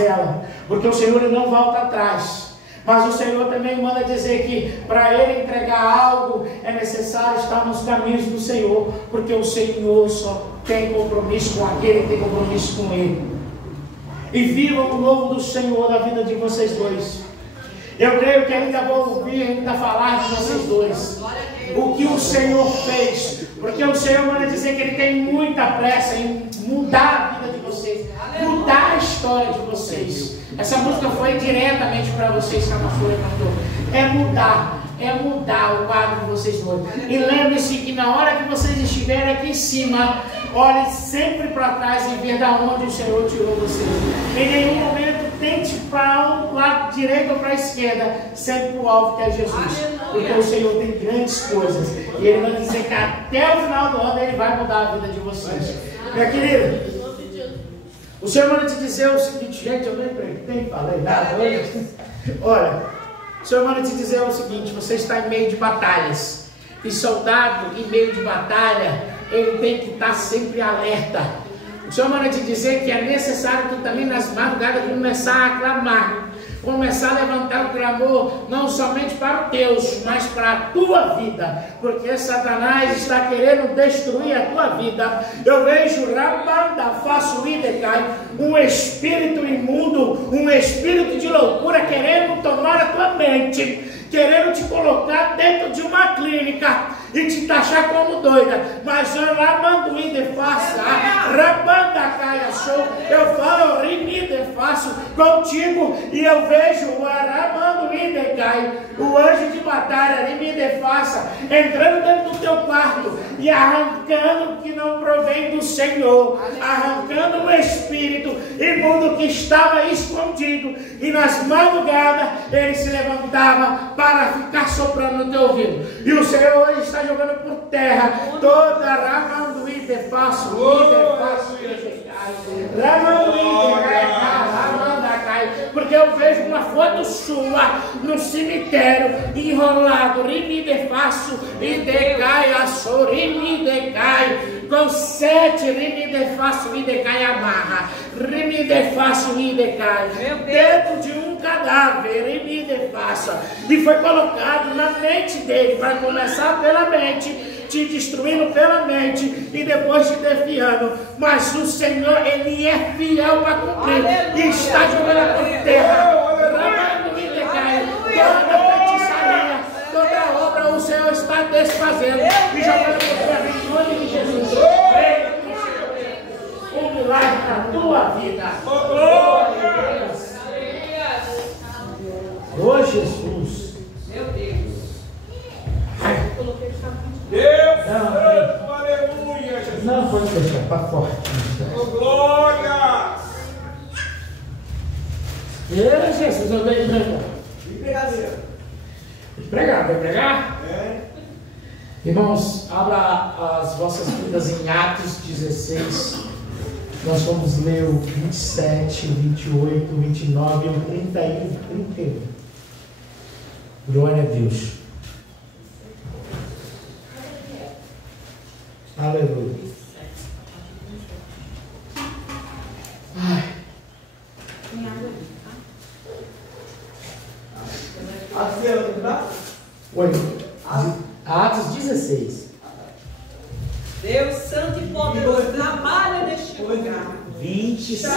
ela, porque o Senhor não volta atrás. Mas o Senhor também manda dizer que para Ele entregar algo é necessário estar nos caminhos do Senhor, porque o Senhor só tem compromisso com aquele que tem compromisso com Ele. E vivam o novo do Senhor na vida de vocês dois. Eu creio que ainda vou ouvir, ainda falar de vocês dois, o que o Senhor fez, porque o Senhor manda dizer que Ele tem muita pressa em mudar a vida de vocês, mudar a história de vocês. Essa música foi diretamente para vocês que a pastora cantou. É mudar o quadro de vocês dois. E lembre-se que na hora que vocês estiverem aqui em cima, olhe sempre para trás e veja de onde o Senhor tirou vocês. Em nenhum momento tente para um lado direito ou para a esquerda, sempre o alvo que é Jesus. Porque o Senhor tem grandes coisas. E Ele vai dizer que até o final do ano Ele vai mudar a vida de vocês. Minha querida, o Senhor manda te dizer o seguinte, gente, eu nem falei nada hoje. Olha, o Senhor manda te dizer o seguinte: você está em meio de batalhas, e soldado em meio de batalha, ele tem que estar sempre alerta. O Senhor manda te dizer que é necessário tu também nas madrugadas começar a clamar, começar a levantar o clamor, não somente para os teus, mas para a tua vida, porque Satanás está querendo destruir a tua vida. Eu vejo um espírito imundo, um espírito de loucura querendo tomar a tua mente, querendo te colocar dentro de uma clínica e te taxar como doida. Mas eu falo contigo e eu vejo o anjo de batalha entrando dentro do teu quarto e arrancando o que não provém do Senhor, arrancando o espírito imundo que estava escondido, e nas madrugadas ele se levantava para ficar soprando no teu ouvido. E o Senhor hoje está jogando por terra toda porque eu vejo uma foto sua no cemitério enrolado, com 7 amarra, dentro de um cadáver, e foi colocado na mente dele, para começar pela mente, te destruindo pela mente e depois te desviando. Mas o Senhor, Ele é fiel para cumprir, e está jogando por terra toda feitiçaria, toda obra o Senhor está desfazendo e jogando por terra em nome de Jesus. Um milagre na tua vida. Oh Jesus, meu Deus. Aleluia, Jesus. Não pode deixar para fora. Glória. Jesus, eu venho pregar. Pregadeira. Vai pregar? É. Irmãos, abra as vossas vidas em Atos 16. Nós vamos ler o 27, o 28, o 29, o 30 e o 31. Glória a Deus. Aleluia. Ai. Oi. Atos 16. Deus Santo e Poderoso trabalha neste lugar. 26,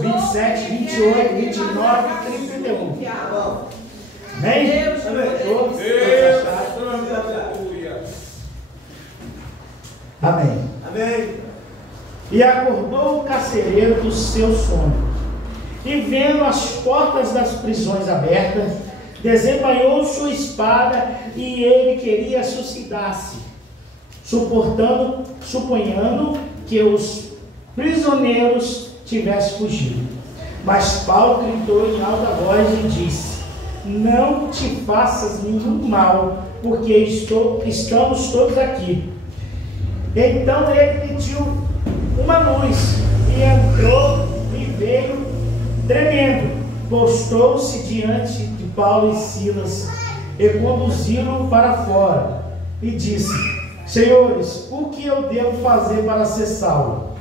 27, 28, 29 e 31. Amém? Deus, Amém. Amém. E acordou o carcereiro do seu sono, e vendo as portas das prisões abertas, desembainhou sua espada, e ele queria suicidar-se, suponhando que os prisioneiros tivessem fugido. Mas Paulo gritou em alta voz e disse: não te faças nenhum mal, porque estamos todos aqui. Então ele pediu uma luz, e entrou e veio tremendo, postou-se diante de Paulo e Silas, e conduziram-o para fora, e disse: senhores, o que eu devo fazer para ser salvo?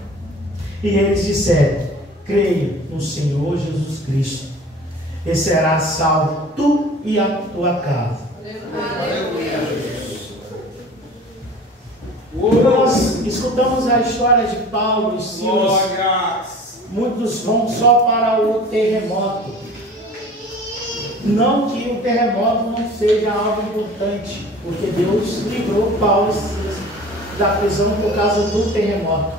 E eles disseram: creia no Senhor Jesus Cristo e serás salvo, tu e a tua casa. Nós escutamos a história de Paulo e Silas. Muitos vão só para o terremoto. Não que o terremoto não seja algo importante, porque Deus livrou Paulo e Silas da prisão por causa do terremoto.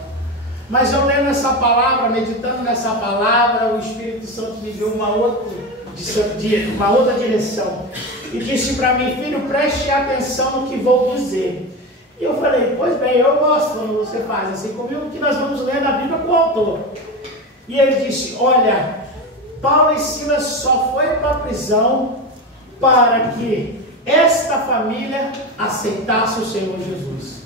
Mas eu lendo essa palavra, meditando nessa palavra, o Espírito Santo me deu uma outra direção e disse para mim: filho, preste atenção no que vou dizer. E eu falei: pois bem, eu gosto quando você faz assim comigo, que nós vamos ler na Bíblia com o autor. E ele disse: olha, Paulo e Silas só foi para a prisão para que esta família aceitasse o Senhor Jesus.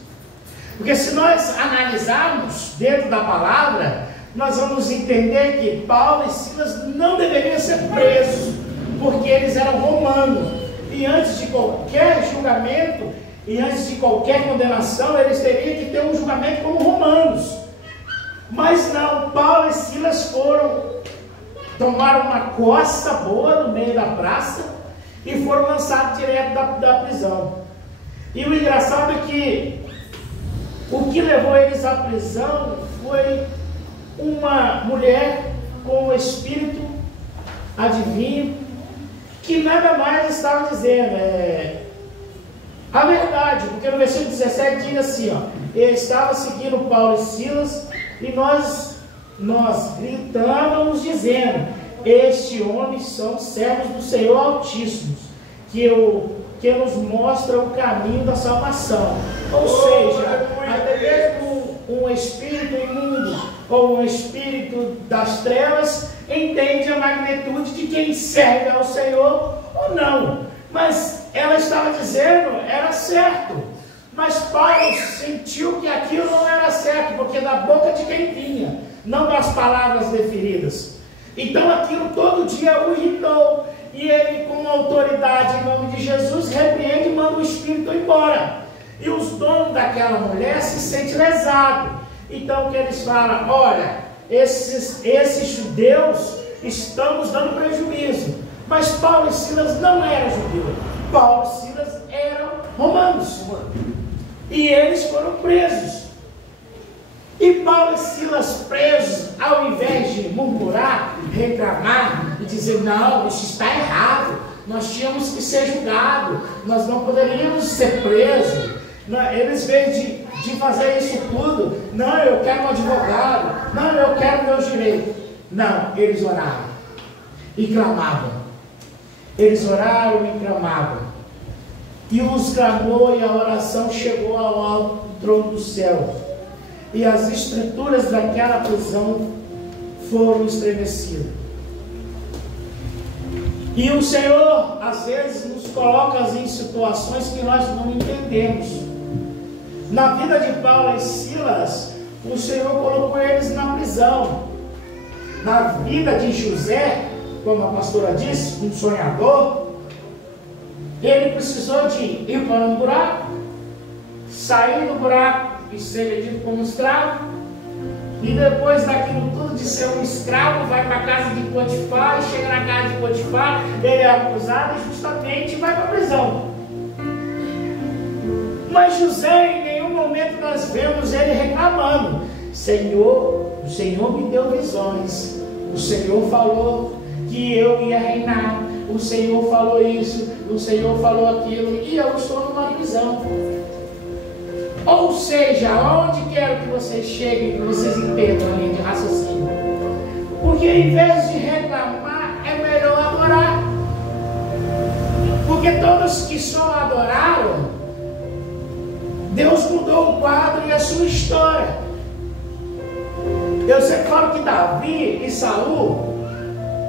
Porque se nós analisarmos dentro da palavra, nós vamos entender que Paulo e Silas não deveriam ser presos, porque eles eram romanos. E antes de qualquer julgamento, e antes de qualquer condenação, eles teriam que ter um julgamento como romanos. Mas não, Paulo e Silas tomaram uma costa boa no meio da praça e foram lançados direto da prisão. E o engraçado é que o que levou eles à prisão foi uma mulher com o espírito adivinho, que nada mais estava dizendo a verdade, porque no versículo 17 diz assim, ele estava seguindo Paulo e Silas, e nós gritávamos dizendo: este homens são servos do Senhor Altíssimo, que nos mostra o caminho da salvação. Ou seja, até mesmo um espírito imundo ou um espírito das trevas entende a magnitude de quem serve ao Senhor ou não. Mas ela estava dizendo, era certo. Mas Paulo sentiu que aquilo não era certo, porque da boca de quem vinha, não das palavras deferidas. Então aquilo todo dia o irritou. E ele, com autoridade em nome de Jesus, repreende e manda o espírito embora. E os donos daquela mulher se sentem lesados. Então o que eles falam? Olha, esses judeus estão nos dando prejuízo. Mas Paulo e Silas não eram judeus. Paulo e Silas eram romanos. E eles foram presos. E Paulo e Silas presos, ao invés de murmurar, reclamar e dizer: não, isso está errado, nós tínhamos que ser julgados, nós não poderíamos ser presos. Eles, em vez de fazer isso tudo, não, eu quero um advogado, não, eu quero meus direitos. Não, eles oraram e clamavam. Eles oraram e clamavam. E os clamou, e a oração chegou ao alto trono do céu. E as estruturas daquela prisão foram estremecidas. E o Senhor, às vezes, nos coloca em situações que nós não entendemos. Na vida de Paulo e Silas, o Senhor colocou eles na prisão. Na vida de José, como a pastora disse, um sonhador, ele precisou de ir para um buraco, sair do buraco e ser vendido como escravo, e depois daquilo tudo de ser um escravo, vai para a casa de Potifar, e chega na casa de Potifar, ele é acusado injustamente e vai para a prisão. Mas José, em nenhum momento nós vemos ele reclamando: Senhor, o Senhor me deu visões, o Senhor falou que eu ia reinar, o Senhor falou isso, o Senhor falou aquilo, e eu estou numa prisão. Ou seja, aonde quero que vocês cheguem, que vocês entendam a linha de raciocínio. Porque em vez de reclamar, é melhor adorar. Porque todos que só adoraram, Deus mudou o quadro e a sua história. Eu sempre falo que Davi e Saul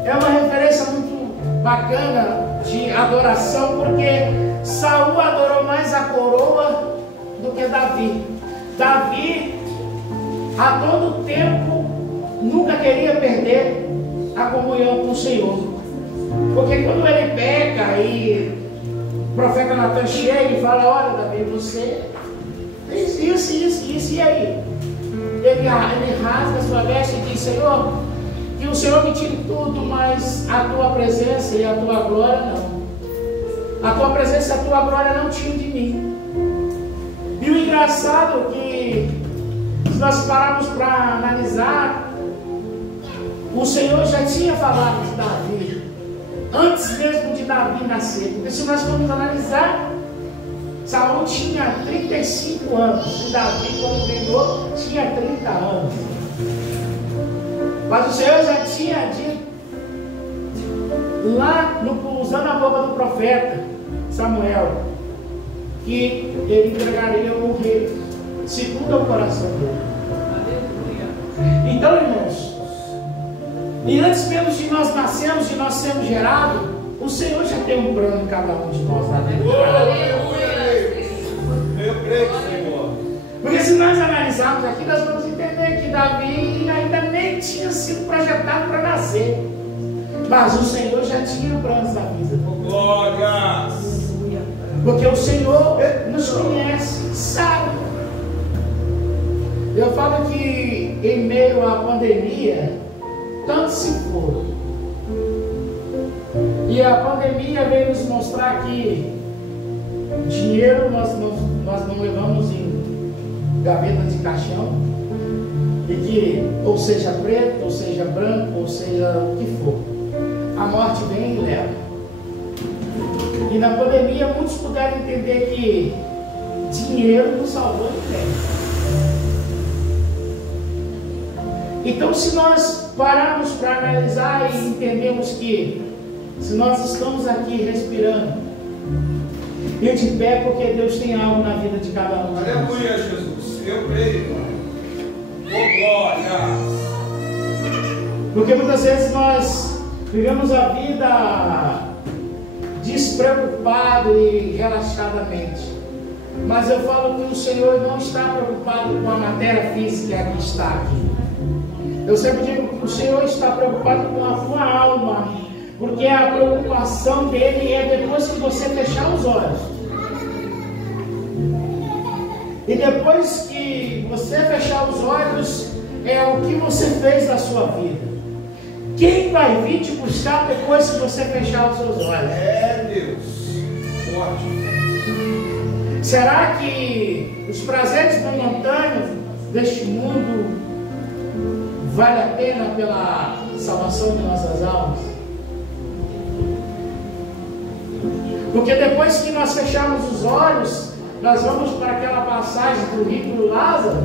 é uma referência muito bacana de adoração, porque Saul adorou mais a coroa do que Davi. Davi, a todo tempo, nunca queria perder a comunhão com o Senhor. Porque quando ele peca e o profeta Natan chega e fala: olha, Davi, você fez isso, e aí? Ele rasga a sua veste e diz: Senhor, que o Senhor me tire tudo, mas a tua presença e a tua glória não. A tua presença e a tua glória não tiram de mim. E o engraçado é que, se nós pararmos para analisar, o Senhor já tinha falado de Davi, antes mesmo de Davi nascer. Porque se nós formos analisar, Saul tinha 35 anos, e Davi, quando reinou, tinha 30 anos. Mas o Senhor já tinha dito, lá usando a boca do profeta Samuel, que ele entregaria o rei, segundo o coração dele. Então, irmãos, e antes mesmo de nós nascermos, de nós sermos gerados, o Senhor já tem um plano em cada um de nós lá dentro. Eu creio, Senhor. Porque se nós analisarmos aqui, nós vamos entender que Davi ainda nem tinha sido projetado para nascer. Mas o Senhor já tinha planos da vida. Glórias. Porque o Senhor nos conhece, sabe. Eu falo que em meio à pandemia, tanto se for. E a pandemia veio nos mostrar que dinheiro nós não levamos em gaveta de caixão. E que, ou seja preto, ou seja branco, ou seja o que for, a morte vem e leva. E na pandemia muitos puderam entender que dinheiro não salvou ninguém. Então, se nós pararmos para analisar e entendermos que se nós estamos aqui respirando e de pé, porque Deus tem algo na vida de cada um. Aleluia, Jesus. Eu creio. Oh, glória. Porque muitas vezes nós vivemos a vida despreocupado e relaxadamente. Mas eu falo que o Senhor não está preocupado com a matéria física que está aqui. Eu sempre digo que o Senhor está preocupado com a tua alma, porque a preocupação dele é depois que você fechar os olhos. E depois que você fechar os olhos, é o que você fez da sua vida. Quem vai vir te buscar depois que você fechar os seus olhos? É Deus. Forte. Será que os prazeres momentâneos deste mundo vale a pena pela salvação de nossas almas? Porque depois que nós fecharmos os olhos, nós vamos para aquela passagem do rico e do Lázaro.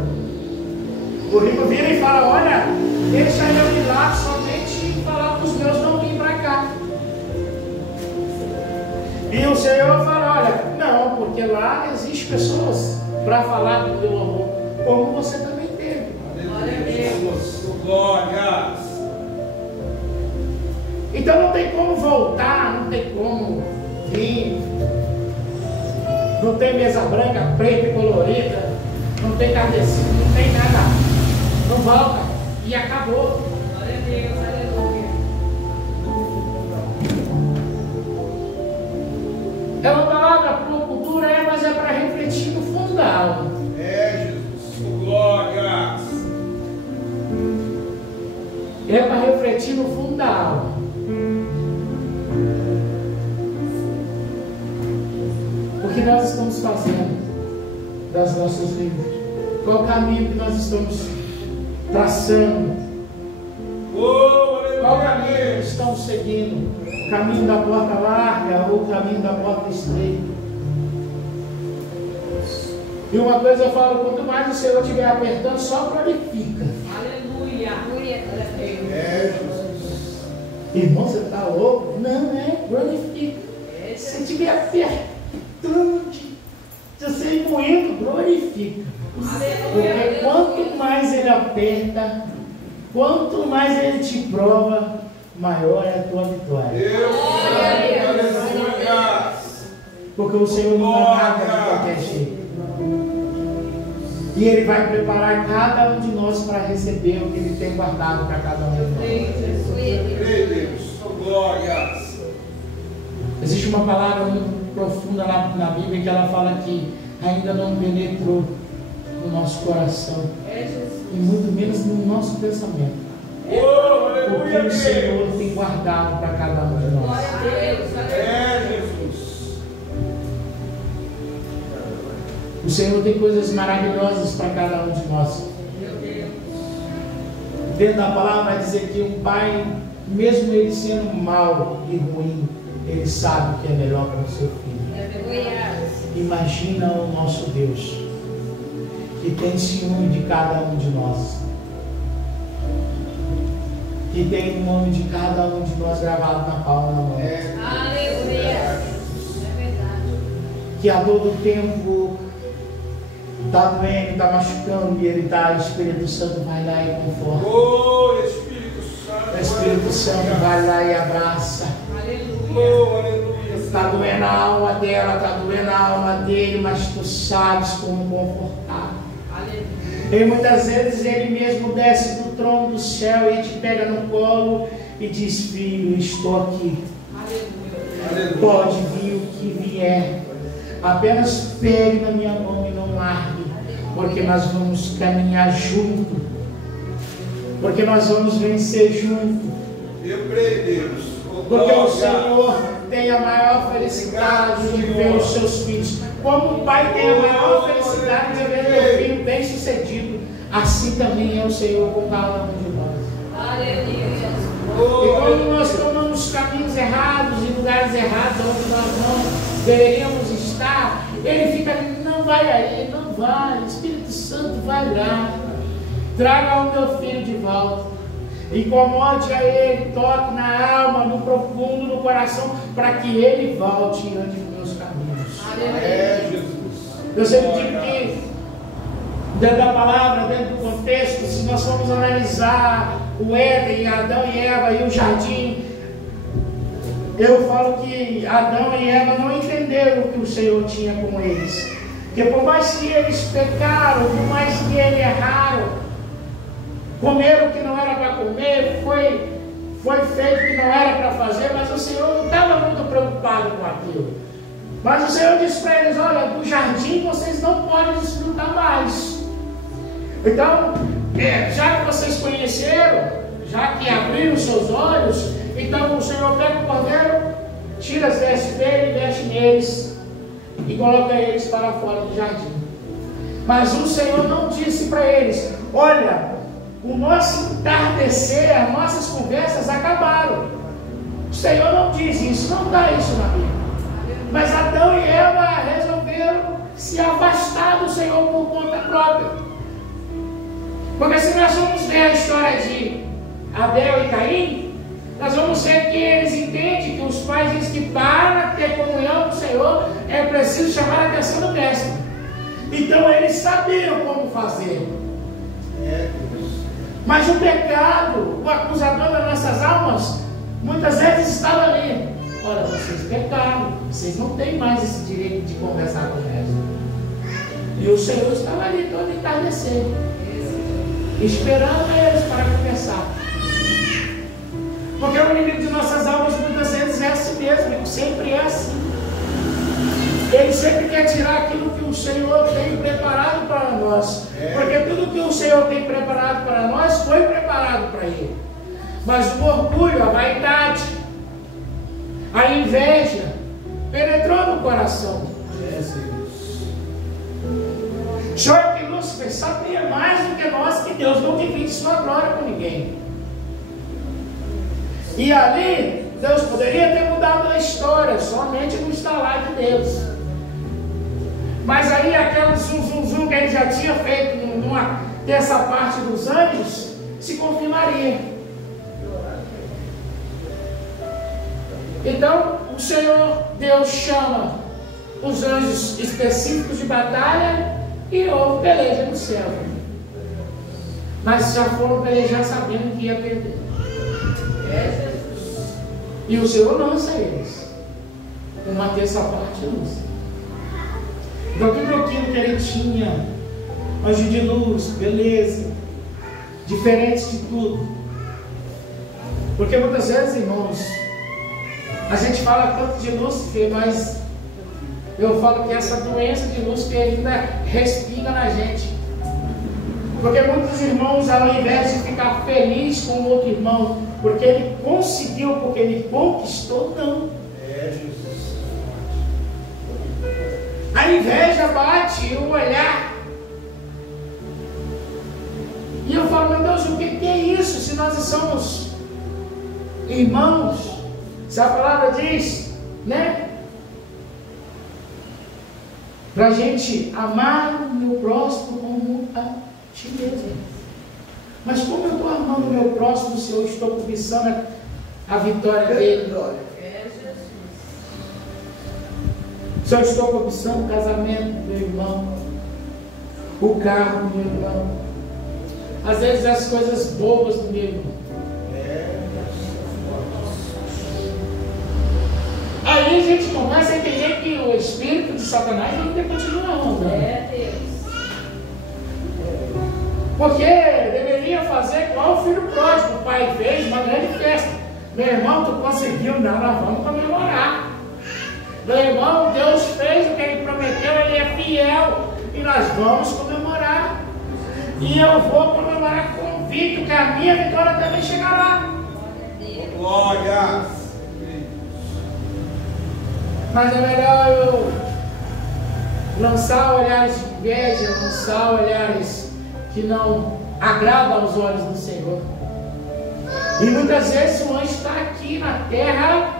O rico vira e fala: olha, deixa eu ir lá somente falar para os meus não virem para cá. E o Senhor fala: olha, não, porque lá existem pessoas para falar do teu amor, como você também teve. Glória a Deus. Glórias. Então não tem como voltar, não tem como vir. Não tem mesa branca, preta e colorida, não tem cabecinho, não tem nada. Não volta e acabou. Glória a Deus, aleluia. É uma palavra para uma cultura, mas é para refletir no fundo da alma. É, Jesus. Glórias. É para refletir no fundo da alma. O que nós estamos fazendo das nossas vidas? Qual o caminho que nós estamos traçando? Qual o caminho que estamos seguindo? O caminho da porta larga ou o caminho da porta estreita? E uma coisa eu falo: quanto mais o Senhor estiver apertando, só glorifica. Aleluia. Glória a Deus. É, Jesus. Irmão, você está louco? Não, glorifica. Se estiver apertando, se você ir moendo, glorifica. Porque quanto mais ele aperta, quanto mais ele te prova, maior é a tua vitória. Deus. Aleluia. Porque o Senhor não dá nada de qualquer jeito. E Ele vai preparar cada um de nós para receber o que Ele tem guardado para cada um de nós. Creio, Deus. Glórias. Existe uma palavra muito profunda lá na Bíblia que ela fala que ainda não penetrou no nosso coração. E muito menos no nosso pensamento. Oh, o que o Senhor tem guardado para cada um de nós. Glória a Deus. Jesus. O Senhor tem coisas maravilhosas para cada um de nós. Meu Deus. Dentro da palavra vai dizer que um pai, mesmo ele sendo mau e ruim, ele sabe o que é melhor para o seu filho. Imagina o nosso Deus, que tem ciúme de cada um de nós, que tem o nome de cada um de nós gravado na palma da mão. Aleluia. É verdade. Que a todo tempo está doendo, está machucando, e ele está, o Espírito Santo vai lá e conforta. Oh, Espírito Santo. O Espírito Santo vai lá e abraça. Oh, aleluia. Está doendo a alma dela, está doendo a alma dele, mas tu sabes como confortar. Aleluia. E muitas vezes ele mesmo desce do trono do céu e te pega no colo e diz: filho, estou aqui. Aleluia. Pode vir o que vier. Apenas pegue na minha mão e não largue, porque nós vamos caminhar junto, porque nós vamos vencer junto. Eu creio, Deus. Porque o Senhor tem a maior felicidade de ver os seus filhos. Como um pai tem a maior felicidade de ver meu filho bem sucedido, assim também é o Senhor com cada um de nós. Aleluia. E quando nós tomamos caminhos errados, em lugares errados, onde nós não deveríamos estar, ele fica: não vai aí, não vai, o Espírito Santo vai lá, traga o meu filho de volta. Incomode a ele, toque na alma, no profundo, no coração, para que ele volte e ande nos meus caminhos. Jesus. Eu sempre digo que, dentro da palavra, dentro do contexto, se nós formos analisar o Éden, Adão e Eva e o jardim, eu falo que Adão e Eva não entenderam o que o Senhor tinha com eles. Porque por mais que eles pecaram, por mais que eles erraram, comeram o que não era para comer, foi feito o que não era para fazer, mas o Senhor não estava muito preocupado com aquilo. Mas o Senhor disse para eles: olha, do jardim vocês não podem desfrutar mais. Então, já que vocês conheceram, já que abriram os seus olhos, então o Senhor pega o cordeiro, tira as vestes dele, veste neles e coloca eles para fora do jardim. Mas o Senhor não disse para eles: olha, o nosso entardecer, as nossas conversas acabaram. O Senhor não diz isso, não dá isso na Bíblia. Mas Adão e Eva resolveram se afastar do Senhor por conta própria. Porque se nós vamos ver a história de Abel e Caim, nós vamos ver que eles entendem que os pais dizem que para ter comunhão com o Senhor é preciso chamar a atenção do mestre. Então eles sabiam como fazer. Mas o pecado, o acusador das nossas almas, muitas vezes estava ali: olha, vocês pecaram, vocês não têm mais esse direito de conversar com eles. E o Senhor estava ali todo entardecer, esperando eles para conversar. Porque o inimigo de nossas almas muitas vezes é assim mesmo, ele sempre é assim. Ele sempre quer tirar aquilo que o Senhor tem preparado para nós. Porque tudo que o Senhor tem preparado para nós foi preparado para ele. Mas o orgulho, a vaidade, a inveja penetrou no coração de Jesus. Só que Lúcifer sabia mais do que nós que Deus não divide sua glória com ninguém. E ali Deus poderia ter mudado a história somente no estalar de Deus. Mas aí aquele zum que ele já tinha feito numa terça parte dos anjos se confirmaria. Então o Senhor Deus chama os anjos específicos de batalha e houve peleja no céu. Mas já foram pelejar sabendo que ia perder. E o Senhor lança eles uma terça parte lança. Então tudo aquilo que ele tinha, anjo de luz, beleza, diferente de tudo. Porque muitas vezes, irmãos, a gente fala tanto de Lúcifer, mas eu falo que essa doença de Lúcifer ainda respinga na gente. Porque muitos irmãos, ao invés de ficar feliz com o outro irmão, porque ele conseguiu, porque ele conquistou, não. Jesus. A inveja bate o olhar. E eu falo, meu Deus, o que é isso? Se nós somos irmãos, se a palavra diz, né? Para a gente amar o meu próximo como a ti mesmo. Mas como eu estou amando o meu próximo se eu estou cobiçando a vitória dele? Se eu estou cobiçando o casamento do meu irmão, o carro do meu irmão, às vezes as coisas bobas do meu irmão. Aí a gente começa a entender que o espírito de Satanás ainda continua andando. Porque deveria fazer igual o filho pródigo. O pai fez uma grande festa. Meu irmão, tu conseguiu? Não, nós vamos comemorar. Meu irmão, Deus fez o que ele prometeu, ele é fiel. E nós vamos comemorar. E eu vou comemorar convicto que a minha vitória também chegará. Glória. Mas é melhor eu lançar olhares de inveja, lançar olhares que não agradam aos olhos do Senhor. E muitas vezes o anjo está aqui na terra,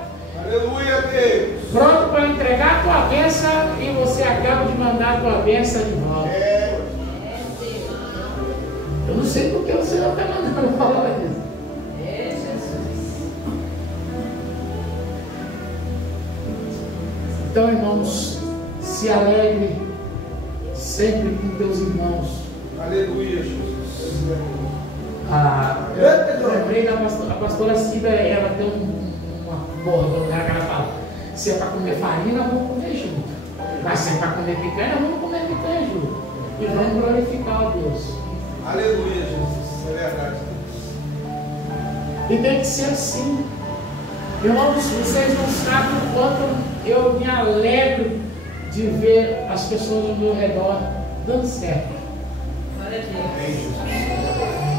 Aleluia, Deus. pronto para entregar a tua bênção, e você acaba de mandar a tua bênção de volta. Eu não sei porque o Senhor está mandando falar isso. Então, irmãos, se alegre sempre com teus irmãos. Aleluia, Jesus. Eu lembrei da pastora Cida, ela tem uma bordão que ela fala: se é para comer farinha, nós vamos comer junto. Mas se é para comer picanha, nós vamos comer picanha junto. E vamos glorificar a Deus. Aleluia, Jesus. É verdade. E tem que ser assim. Irmãos, vocês não sabem o quanto eu me alegro de ver as pessoas ao meu redor dando certo.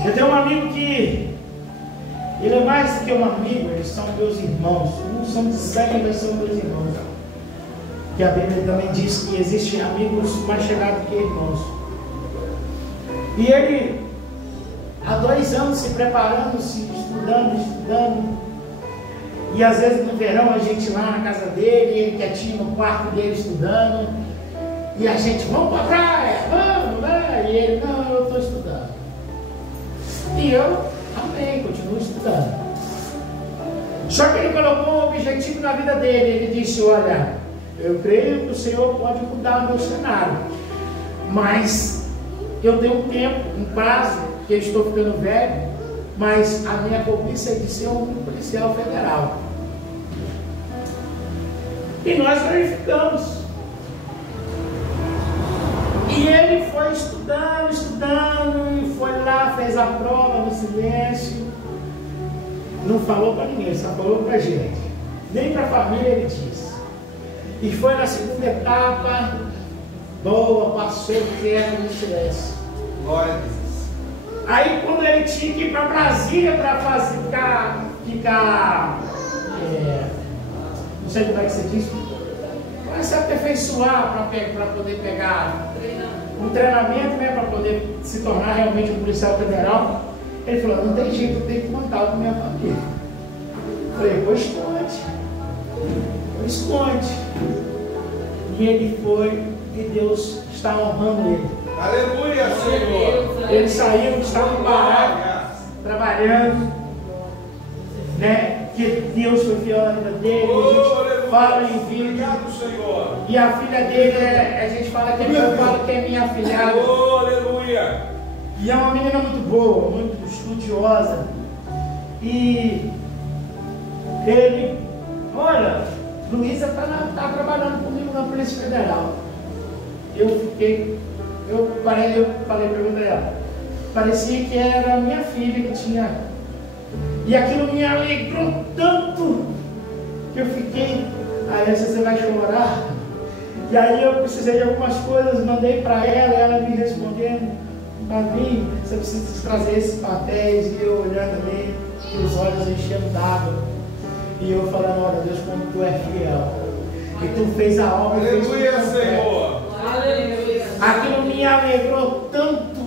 Eu tenho um amigo que ele é mais do que um amigo, eles são meus irmãos. Não são de sangue, mas são meus irmãos. Que a Bíblia também diz que existem amigos mais chegados que irmãos. E ele, há 2 anos, se preparando, se estudando. E às vezes no verão a gente lá na casa dele, ele quietinho no quarto dele estudando. E a gente, vamos para a praia, vamos, né? E ele, não, eu estou estudando. E eu, amém, continuo estudando. Só que ele colocou um objetivo na vida dele. Ele disse: olha, eu creio que o Senhor pode mudar o meu cenário, mas eu tenho um tempo, um prazo, que eu estou ficando velho, mas a minha cobiça é de ser um policial federal. E nós verificamos. E ele foi estudando, e foi lá, fez a prova no silêncio. Não falou para ninguém, só falou para a gente. Nem para a família ele disse. E foi na segunda etapa, boa, passou quieto no silêncio. Glória a Deus. Aí quando ele tinha que ir para Brasília para ficar não sei como é que você diz, para se aperfeiçoar, para poder pegar um treinamento, né, para poder se tornar realmente um policial federal. Ele falou: não tem jeito, eu tenho que contar com minha família. Eu falei: pois esconde. E ele foi, e Deus está honrando ele. Aleluia, Senhor. Ele saiu, estava parado, trabalhando, né? Que Deus foi fiel na vida dele. A gente fala em vídeo. Obrigado, Senhor. E a filha dele, a gente fala que eu falo que é minha afilhada. Aleluia. E é uma menina muito boa, muito estudiosa. E ele, olha, Luísa está trabalhando comigo na Polícia Federal. Eu falei para ela, parecia que era a minha filha que tinha. E aquilo me alegrou tanto que eu fiquei, aí você vai chorar. E aí eu precisei de algumas coisas, mandei para ela me respondendo: Davi, você precisa trazer esses papéis. E eu olhando ali, e os olhos enchendo d'água. E eu falando, olha Deus, como tu é fiel. E tu fez a obra. Aleluia, Senhor. Aleluia. Aquilo me alegrou tanto.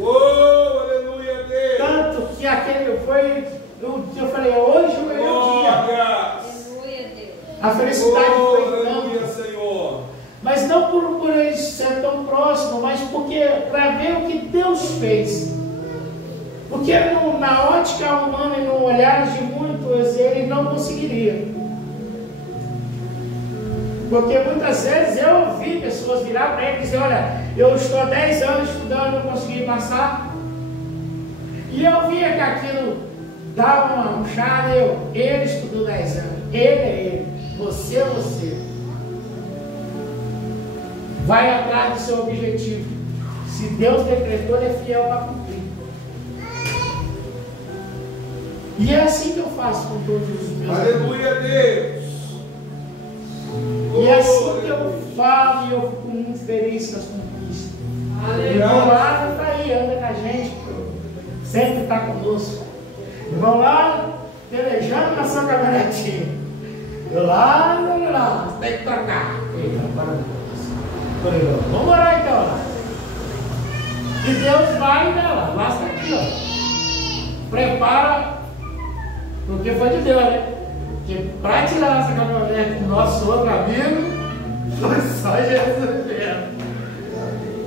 Oh, aleluia, Deus. Tanto que aquele foi. Eu falei, hoje é o meu dia. Glória. Aleluia, Deus. A felicidade Oh, foi aleluia, tanto. Senhor. Mas não por ele ser tão próximo, mas porque para ver o que Deus fez. Porque na ótica humana e no olhar de muitos, ele não conseguiria. Porque muitas vezes eu ouvi pessoas virar para ele e dizer, olha, eu estou há 10 anos estudando e não consegui passar. E eu via que aquilo dava uma puxada, ele estudou 10 anos, ele é ele, você é você. Vai atrás do seu objetivo. Se Deus decretou, ele é fiel para cumprir. E é assim que eu faço com todos os meus amigos. Aleluia, Deus. E é assim que eu falo e eu fico muito feliz com as conquistas. Irmão lá está aí, anda com a gente, sempre está conosco. Irmão lá, pelejando na sua caminhonetinha. Eu lá, tem que tocar. Eita, vamos orar então lá. E Deus vai nela, lá está aqui, ó. Prepara, porque foi de Deus, né? Porque para tirar essa caminhonete do nosso outro amigo, foi só Jesus mesmo.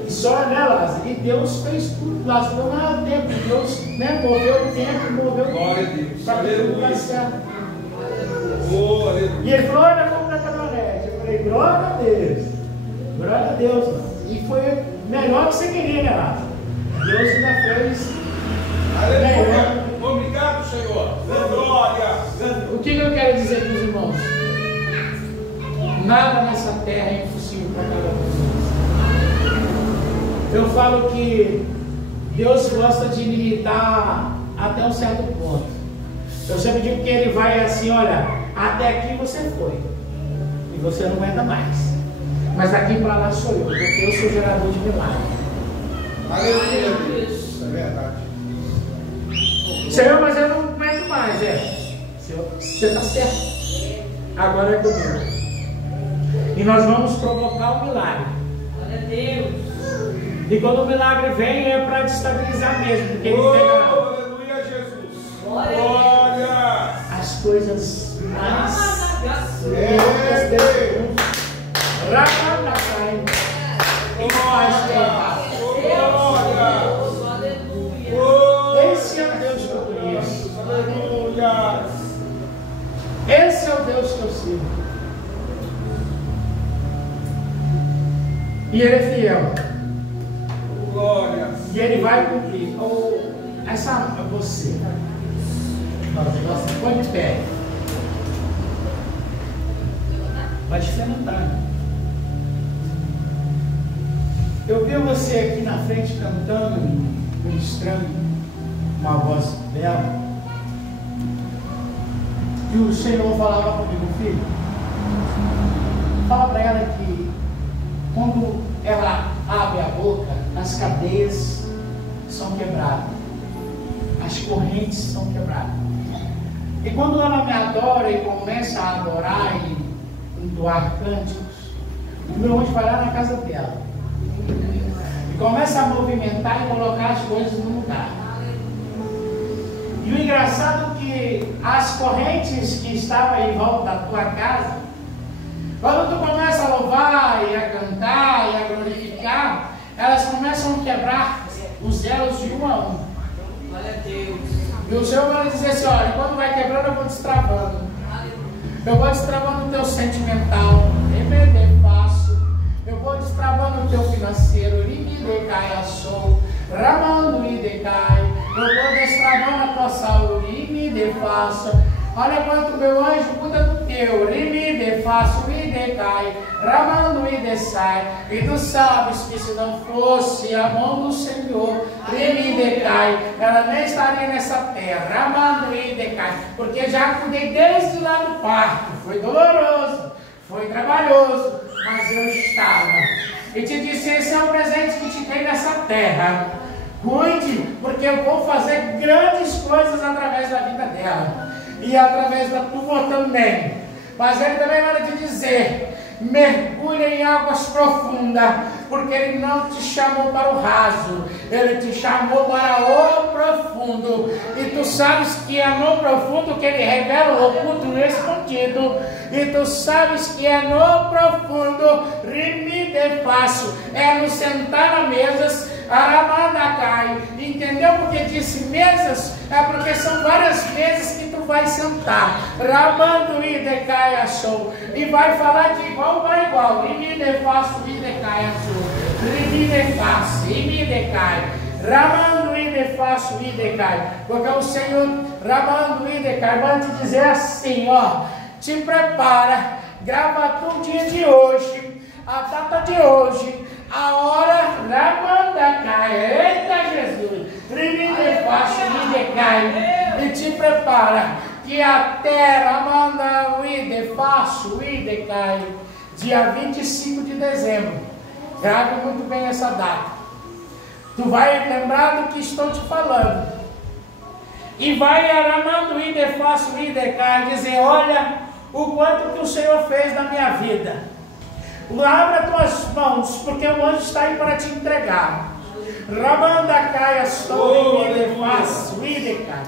E só nela, e Deus fez tudo, lascou no tempo. Deus, né, moveu o tempo, moveu Glória a Deus. para que tudo Aleluia. dar certo. Oh, aleluia. E ele falou, olha como da caminhonete. Eu falei, glória a Deus. Glória a Deus, mano. E foi melhor que você queria, né, Lázaro? Deus ainda fez. Aleluia. Obrigado, Senhor. Glória. O que eu quero dizer para os irmãos? Nada nessa terra é impossível para cada um de nós. Eu falo que Deus gosta de limitar até um certo ponto. Eu sempre digo que Ele vai assim, olha, até aqui você foi. E você não aguenta mais. Mas daqui para lá sou eu, porque eu sou gerador de milagre. Aleluia, Deus. É verdade. Senhor, mas eu não aguento mais, Senhor, você está certo. Agora é comigo. E nós vamos provocar um milagre. Glória a Deus. E quando o milagre vem, é para destabilizar mesmo, porque ele Oh, pega aleluia, Jesus. Glória. Glória. as coisas mais É, Deus. Rapatacai. E faz provar. Glória. Aleluia. Esse é o Deus que eu conheço. Aleluia. Esse é o Deus que eu sirvo. E Ele é fiel. Glória. E Ele vai cumprir. Essa é você. Nossa, põe de pé. Vai te levantar. Eu vi você aqui na frente cantando, ministrando, uma voz bela. E o Senhor falava comigo, filho, fala para ela que quando ela abre a boca, as cadeias são quebradas, as correntes são quebradas. E quando ela me adora e começa a adorar e entoar cânticos, o meu anjo vai lá na casa dela e começa a movimentar e colocar as coisas no lugar. E o engraçado é que as correntes que estavam em volta da tua casa, quando tu começa a louvar e a cantar e a glorificar, elas começam a quebrar os elos de um a um. Glória a Deus. E o Senhor vai dizer assim, olha, quando vai quebrando eu vou destravando. Eu vou destravando o teu sentimental, eu vou destravando o teu financeiro, ramando e decai. Eu vou destravando a tua saúde, e me defaça. Olha quanto meu anjo cuida do teu, e me defaço e decai, ramando e descai. E tu sabes que se não fosse a mão do Senhor, e me decai, ela nem estaria nessa terra, ramando e decai. Porque já cuidei desde lá do parto, foi doloroso, foi trabalhoso, mas eu estava. E te disse, esse é o presente que te dei nessa terra. Cuide, porque eu vou fazer grandes coisas através da vida dela. E através da tua também. Mas ele também manda te dizer: mergulhe em águas profundas, porque Ele não te chamou para o raso, Ele te chamou para o profundo. E tu sabes que é no profundo que Ele revela o oculto e o escondido. E tu sabes que é no profundo, rimide fácil, é no sentar na mesas, aramandacai. Entendeu porque disse mesas? É porque são várias mesas que tu vai sentar. Ramando e decai a show. E vai falar de igual para igual. Rimide fácil e decai a show. Rimide fácil e me decai. Ramando e de fácil e decai. Porque o Senhor, ramando e decai, vai te dizer assim, ó. Te prepara, grava o dia de hoje, a data de hoje, a hora, ramanda cai, eita Jesus, rimide fácil, rimide cai, e te prepara, que até ramanda uide fácil, uide cai, dia 25 de dezembro, grave muito bem essa data, tu vai lembrar do que estou te falando, e vai ramando uide fácil, uide cai, dizer, olha, o quanto que o Senhor fez na minha vida. Abra tuas mãos, porque o anjo está aí para te entregar. Ramanda caia, estou me fácil, me decai.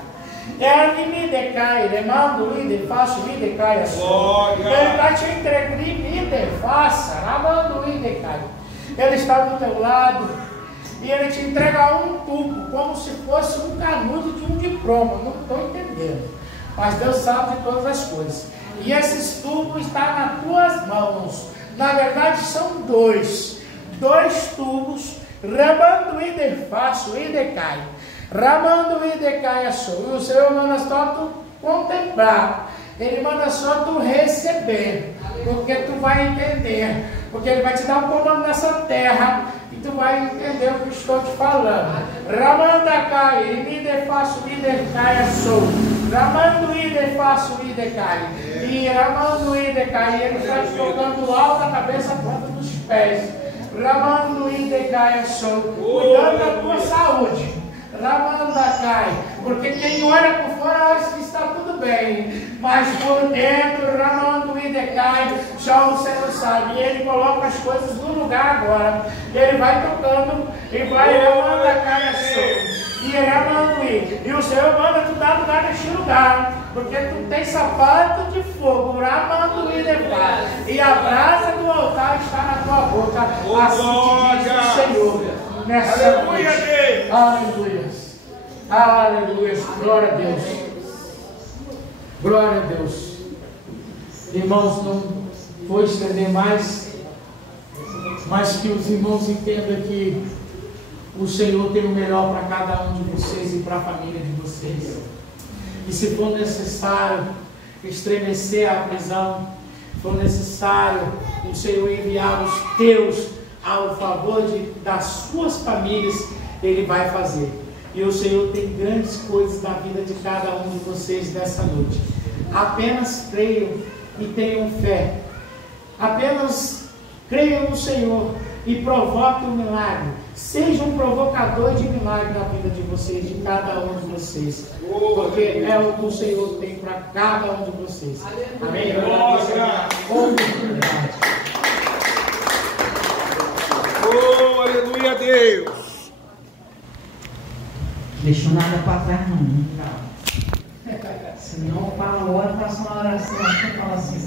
É me decai, remando, me fácil, me decai. Ele vai te entregar, me faça, ramando, me decai. Ele está do teu lado e ele te entrega um tubo, como se fosse um canudo de um diploma. Não estou entendendo, mas Deus sabe de todas as coisas. E esses tubos estão nas tuas mãos. Na verdade são dois tubos, ramando e de fácil e decai. Ramando e decai a sua. E o Senhor manda só tu contemplar. Ele manda só tu receber. Porque tu vai entender. Porque Ele vai te dar um comando nessa terra. E tu vai entender o que estou te falando. Ramanda cai, e de fácil e decai a sua. Ramando e de fácil e decai. E ramando e decai. Ele está te tocando alto a cabeça, a ponta dos pés. Ramando e decai a sua. Cuidando da tua saúde. Ramanda cai. Porque quem olha por fora acha que está tudo bem. Mas por dentro, ramando e decai, só o Senhor sabe. E Ele coloca as coisas no lugar agora. Ele vai tocando e vai ramando cai a sua. E ramando e o Senhor manda tu dar lugar neste lugar. Porque tu tem sapato de fogo, ramando e decai. E a brasa do altar está na tua boca. Assim te diz o Senhor. Nessa noite. Aleluia. Aleluia. Glória a Deus. Glória a Deus. Irmãos, não vou estender mais, mas que os irmãos entendam que o Senhor tem o melhor para cada um de vocês e para a família de vocês. E se for necessário estremecer a prisão, se for necessário o Senhor enviar os teus ao favor das suas famílias, Ele vai fazer. E o Senhor tem grandes coisas na vida de cada um de vocês nessa noite. Apenas creiam e tenham fé. Apenas creiam no Senhor e provoquem o milagre. Seja um provocador de milagre na vida de vocês, de cada um de vocês. Porque é o que o Senhor tem para cada um de vocês. Amém? Oh, aleluia a Deus. Deixou nada para trás não. Se não, para a hora, faça uma oração. Fala assim,